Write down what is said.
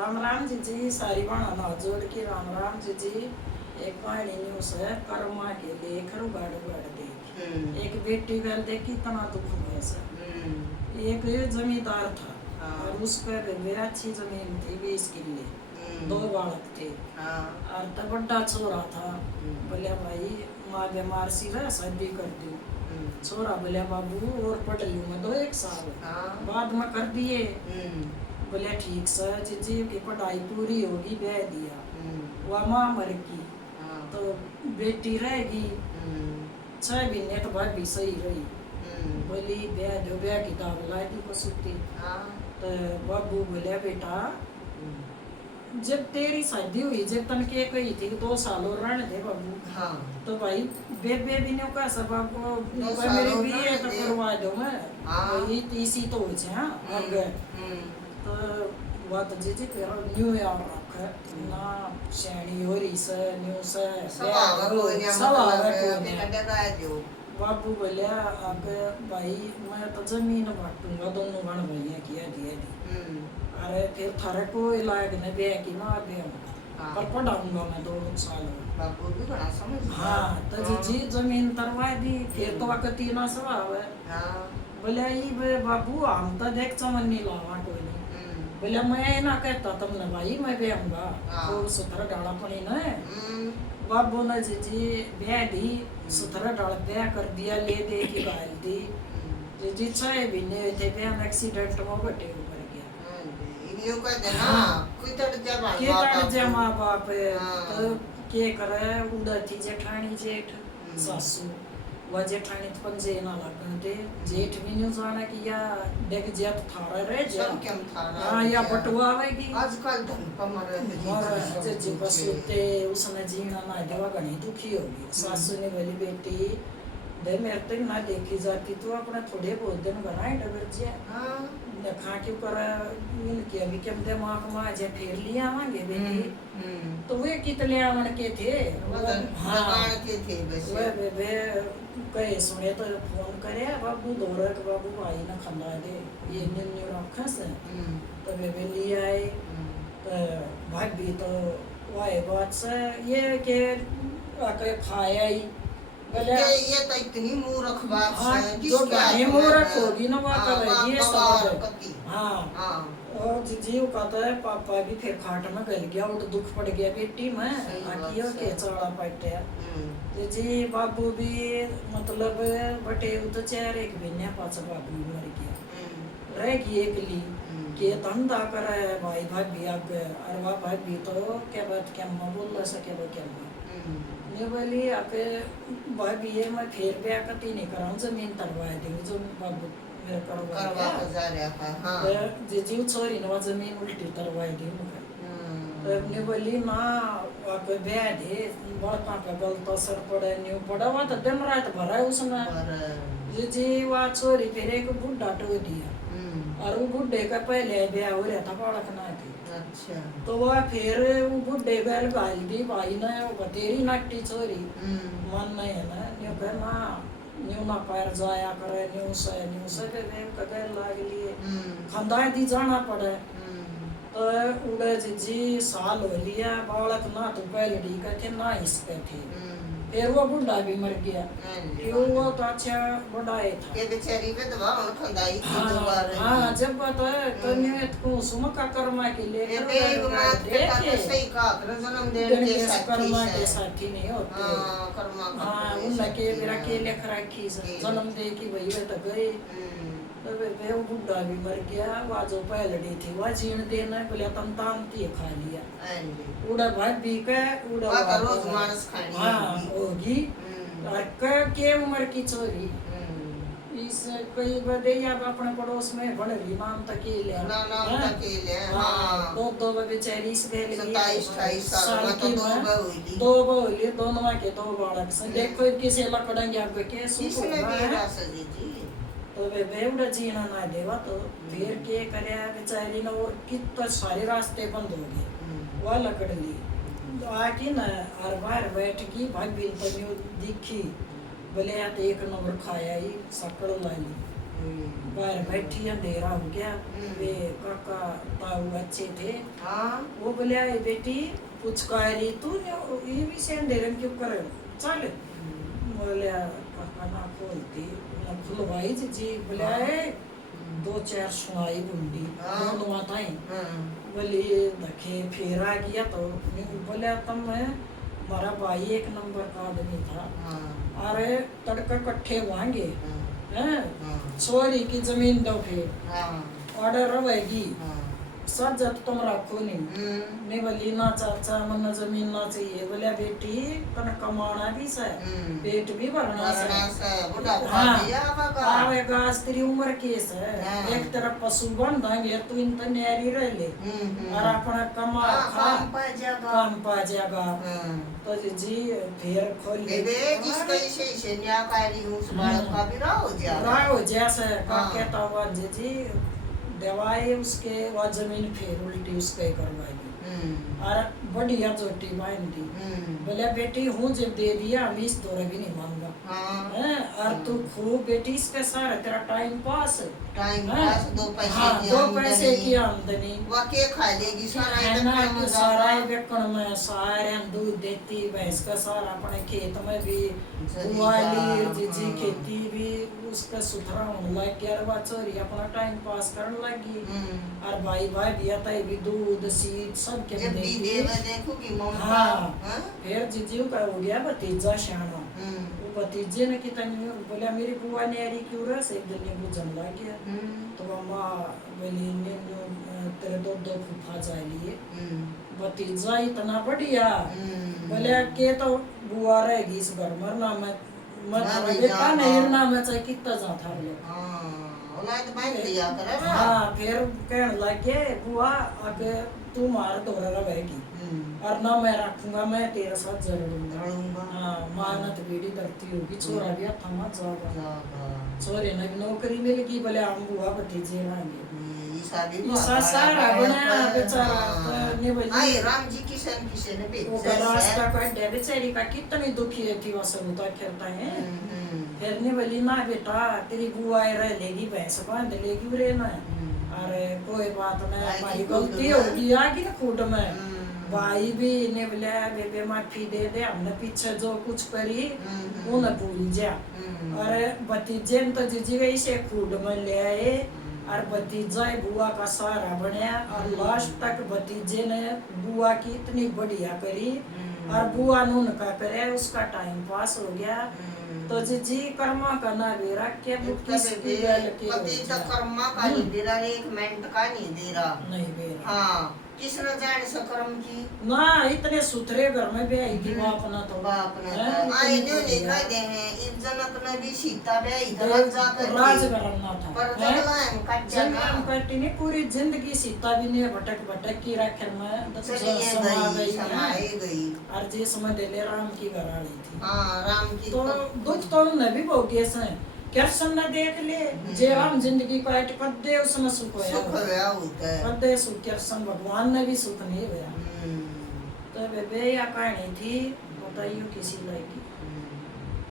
राम राम जी सारी बाणा ना जोड़ के राम राम जी। एक पहाड़ी न्यूज़ है कर्मा के लेख रुगाड़ उगाड़ दे। एक बेटी गल देखी तना दुख हुआ सर। एक जमींदार था और उसका वे अच्छी जमीन थी 20 किले 2 बालक थे और तब बड़ा छोरा था। बोले भाई माँ बीमार सी रहा शादी कर दूँ। छोरा बोले बाबू और पढ़ लूँ मैं 2-1 साल बाद में कर दिए। बोले ठीक सर जी की पढ़ाई पूरी होगी ब्याह दिया। वह माँ मर गई तो बेटी रहेगी 6 महीने तो भाभी सही रही। बोली ब्याह दो ब्याह की दाव लाई दी को सुती। तो बाबू बोले बेटा जब तेरी शादी हुई जब तन के कही थी 2 साल और रहने दे बाबू। तो भाई बेबे भी ने कहा सब आपको मेरे भी तो करवा दो मैं ये तीसी तो हो छे अब तो बात जी न्यू यार रखे ना शैणी हो रही से न्यू से बाबू बोले आगे भाई मैं तो जमीन बांटूंगा दोनों भाण भैया किया दिया दी। अरे फिर थारे को लायक ने ब्याह की मां ब्याह पर पढ़ाऊंगा मैं 2 साल बाबू भी बड़ा समझ। हाँ तो जी जमीन तरवा दी फिर तो वक्त ना स्वभाव है। बोले ये बाबू हम तो देख चमन नहीं लावा कोई नहीं। बोले मैं ना कहता तुमने भाई मैं ब्याहूंगा तो सुथरा डाला पड़ी ना बाबू ने जी ब्याह दी सुथरा डाल ब्याह कर दिया ले दे की गाल दी जी 6 महीने थे ब्याह में एक्सीडेंट में बटे ऊपर गया। न्यू कर देना कोई तड़ जा माँ बाप तो के करे उड़ा थी जेठानी जेठ सासू वह जेठानी तो पंजे ना लगन दे जेठ भी नहीं जाना कि या देख जेठ थारा रह जा हाँ या बटुआ आवेगी आजकल धन कमर है जे बसुते उसने जीना ना देवा गणी दुखी होगी। सासू ने बोली बेटी दे मेरे तक ना देखी जाती तो अपना थोड़े बहुत दिन बनाए डबर जे खा क्यों कर इनके अभी के दिमाग में जे फिर लिया आवांगे बेटी तो वे कितने आवन के थे लगान के थे वे कहे सुने तो फोन करे बाबू दौड़ के बाबू भाई ना खंदा दे ये न्यू रखा से तो वे ले आए तो भाभी तो वाए बात से ये के आके खाया ही ये तो इतनी मूर्ख बात है जो गाने मूर्ख होगी ना बात है ये सब हाँ और जीव कहता है पापा भी फिर खाट में गल गया और दुख पड़ गया बेटी में आकियो के चढ़ा पाटे जी बाबू भी मतलब बटे तो 4-1 महीने पास बाबू मर गया रह गई एकली के धंधा करे भाई भाभी आगे और वह भाभी तो क्या बात क्या माँ बोल सके वो क्या ने बोली आपे भाभी ये मैं फिर ब्याह कती नहीं कराऊं जमीन तरवा देंगे जो बाबू मेरे करवा तो जा रहा है हाँ जे जीव छोरी ना जमीन उल्टी तरवा दी मुझे तो ने बोली ना आपे ब्याह दे बड़का का गलत असर पड़े न्यू पड़ा हुआ तो दिन रात भरा है उसमें जे जी वो छोरी फिर एक बुढ़ा टो दिया और वो बुढ़े का पहले ब्याह हो रहा था बालक ना थी। अच्छा तो वह फिर वो बुढ़े बैल गाल दी भाई ने वो तेरी नाटी छोरी मन नहीं है ना न्यू कहना न्यू ना पैर जाया करे न्यू से वे कगैर लाग लिए खंदा दी जाना पड़े तो उड़े जी साल हो लिया बालक ना तो पहले डी का थे ना इसके थे फिर वो बुढ़ा भी मर गया क्यों वो तो अच्छा बुढ़ाए था ये बेचारी विधवा और खंदाई थी दोबारा हाँ जब बात है तो न्यू को सुमका कर्मा के लिए देखे सही का जन्म देने के कर्मा के साथी नहीं होते कर्मा हाँ उनके मेरा के लेख रखी जन्म दे की वही तो गए तो वे बुढ़ा भी मर गया वो जो पहलड़ी थी वो जीण देना बोले तुम तामती खा लिया उड़ा भाई भी के उड़ा रोज मानस खानी हाँ होगी और के उम्र की चोरी इस कई बदे या अपने पड़ोस में बड़ रही नाम तक के ले नाम तक के ले हाँ दो बेचारी से गए 27-28 साल की 2 बोली दोनों के 2 बालक से देखो किसे लकड़ेंगे आपको के इसमें भी रास जी तो वे बेवड़ा जीना ना देवा तो फिर के करे बेचारी ने और कितना सारे रास्ते बंद हो गए वह लकड़ ली आके ना हर बार बैठ की भाग बिल पर दिखी बोले या तो 1 नंबर खाया ही सकड़ लाई बाहर बैठी अंधेरा हो गया। वे काका ताऊ अच्छे थे। वो बोले "अरे बेटी कुछ कह रही तू ये भी से अंधेरे में क्यों कर चल। बोले काका ना खोलती ना खुलवाई जी। बोले "अरे 2-4 सुनाई बुंदी दोनों माताएं। बोली देखे फिर आ गया तो बोले तुम हमारा भाई 1 नंबर का आदमी था। अरे तड़का कट्ठे वांगे छोरी की जमीन दो फिर ऑर्डर रहेगी सज्जत तुम रखो नहीं बोली ना चाचा मन जमीन ना चाहिए। बोले बेटी तन कमाना भी से पेट भी भरना से आवेगा तेरी उम्र केस है। एक तरफ पशु बन देंगे तू इन तो न्यारी रह ले और अपना कमा खा काम पा जाएगा। तो जी फिर खोल राह जैसे कहता हुआ जी दवाई उसके वह जमीन फिर उल्टी उसके करवाई और बढ़िया चोटी बांध दी। बोले बेटी हूँ जब दे दिया हम इस दौरे भी नहीं मांगा और तू खूब बेटी इसके सारे तेरा टाइम पास 2 पैसे की आमदनी वाके खा लेगी सारा बेकन में सारे दूध देती भैंस का सारा अपने खेत में भी बुआली जी खेती भी उसका सुथरा होने लग गया। और चोरी अपना टाइम पास करने लगी और भाई भी आता है भी दूध सीट सब के देखूगी फिर जीजू का हो गया भतीजा श्यामा। वो भतीजे ने कितनी बोला मेरी बुआ ने यारी क्यों रस एक दिन नींबू जम लग गया। तो मम्मा बोली तेरे 2 फूफा जा लिए भतीजा इतना बढ़िया। बोले के तो बुआ रहेगी इस घर मरना में बेटा नहीं ना मैं चाहे कितना जाता फिर कहने लगे बुआ आगे तू मार दौरा रहेगी और ना मैं रखूंगा मैं तेरे साथ जरूर मानत बीड़ी धरती होगी छोरा भी थमा जाएगा छोरे ने नौकरी मिलेगी। बोले हम बुआ भतीजे रहेंगे सारा बनाया बेचारा राम जी किशन रास्ता काटे बेचारी का कितनी दुखी थी वह सब उतर खेलता है। फिर नहीं बोली ना बेटा तेरी बुआ रह लेगी भैंस बांध लेगी रे ना अरे कोई बात नहीं हमारी गलती होगी आगे ना कूट में भाई भी ने बोले बेबे माफी दे दे हमने पीछे जो कुछ करी वो न भूल जा। अरे भतीजे ने तो जीजी गई से कूट में ले आए और भतीजा बुआ का सहारा बनया और लास्ट तक भतीजे ने बुआ की इतनी बढ़िया करी और बुआ ने उनका करे उसका टाइम पास हो गया। तो जी कर्मा का ना बेरा के किसकी गल के पति तो कर्मा का नहीं दे रहा 1 मिनट का नहीं दे रहा नहीं बेरा किसने जाने से कर्म की ना इतने सुथरे घर में भी आई थी बाप ना तो आई ने लिखा दे हैं इस जनक ने भी सीता बे इधर जाकर राज करना था पर जंगलां कट जाना कटी ने पूरी जिंदगी सीता भी ने भटक की रखर में समाई गई और जे समय देले राम की घराड़ी थी राम की तो दुख तो उन्हें भी भोगे से कृष्ण ने देख ले जे राम जिंदगी काट कर दे उसमें सुख होया होता है कर दे सुख कृष्ण भगवान ने भी सुख नहीं होया। तो बेबे या कहानी थी बताइयो किसी लायक